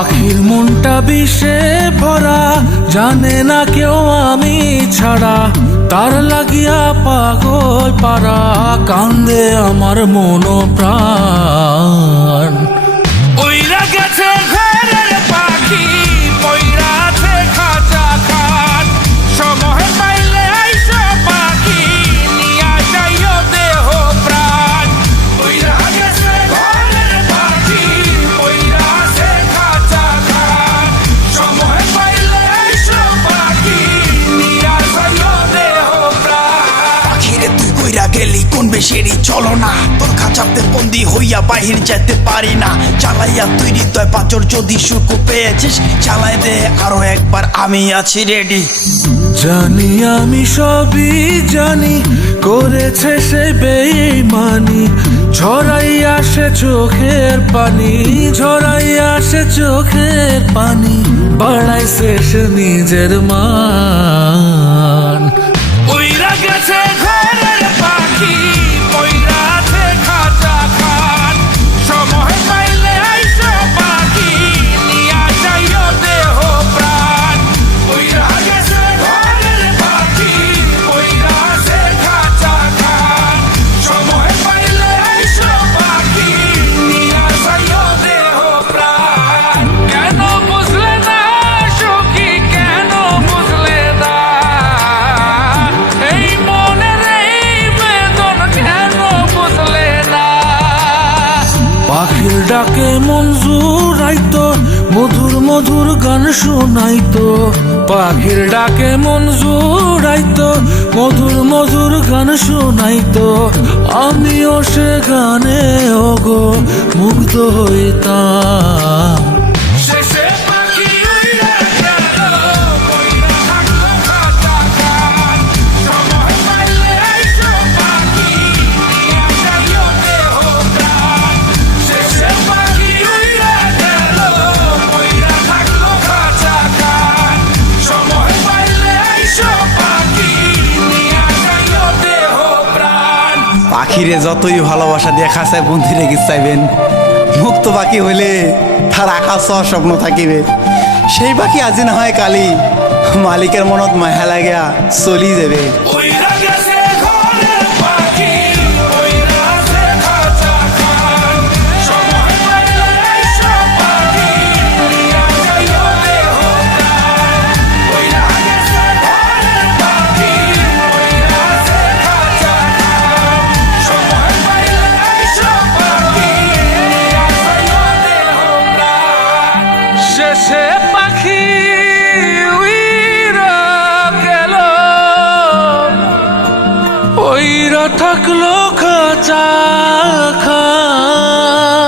পাখির মনটা বিষে ভরা, জানে না কেউ আমি ছাড়া, তার লাগিয়া পাগল পারা, কান্দে আমার মন প্রাণ। ওইরা গেছে ঘরের পাখি, পইরা আছে খাঁচা খাট, সময় পাইলে আইসো পাখি, নিয়া যাইও দেহ প্রাণ। ওইরা গেছে ঘরের পাখি, পইরা আছে খাঁচা খাট, সময় পাইলে আইসো পাখি, নিয়া যাইও দেহ প্রাণ। পাখিরে তুই কইরা গেলি কোন বেশেরই চলো না, তোর খাঁচাতে বন্দি হইয়া বাহির যেতে পারি না। চালাইয়া তুই হৃদয় পাচর, যদি সুখ পেয়েছিস চালাই দে আরো একবার, আমি আছি রেডি। জানি আমি সবই জানি, করেছে সে বেঈমানি, ঝরাই আসে চোখের পানি, ঝরাই আসে চোখের পানি, বাড়াইছে সে নিজের মান। ওইরা গেছে ঘরের পাখি, পইরা আছে খাঁচা খাট, সময় পাইলে আইসো পাখি, নিয়া যাইও দেহ প্রাণ। ওইরা গেছে ঘরের পাখি, পইরা আছে খাঁচা খাট, সময় পাইলে আইসো পাখি, নিয়া যাইও দেহ প্রাণ। কেন বুঝলে না সখী, কেন বুঝলে না এই মনের এই বেদন, কেন বুঝলে না? পাখির ডাকে মন জুড়াইতো, মধুর মধুর গান শোনাইতো, পাখির ডাকে মন জুড়াইতো, মধুর মধুর গান শোনাইতো, আমিও সে গানে ওগো মুগ্ধ হইতাম। শেষে পাখি উইড়া গেল, কইরা থাকলো খাঁচা খাট, সময় পাইলে আইসো পাখি, নিয়া যাইও দেহ প্রাণ। শেষে পাখি উইড়া গেল, কইরা থাকলো খাঁচা খাট, সময় পাইলে আইসো পাখি, নিয়া যাইও দেহ প্রাণ। পাখিরে যতই ভালোবাসা দিয়ে খাঁচায় বন্দি রেখে চাইবেন, মুক্ত পাখি হইলে তার আকাশ স্বপ্ন থাকিবে। সেই পাখি আজি না হয় কালি, মালিকের মনত মায়া লাগিয়া চলি যাবে। ওইরা গেছে ঘরের পাখি, পইরা আছে খাঁচা খাট, সময় পাইলে আইসো পাখি, নিয়া যাইও দেহ প্রাণ। ওইরা গেছে ঘরের পাখি, পইরা আছে খাঁচা খাট, সময় পাইলে আইসো পাখি, নিয়া যাইও দেহ প্রাণ। শেষে পাখি উইরা গেল, ওইরা থাকলো খাঁচা খাট।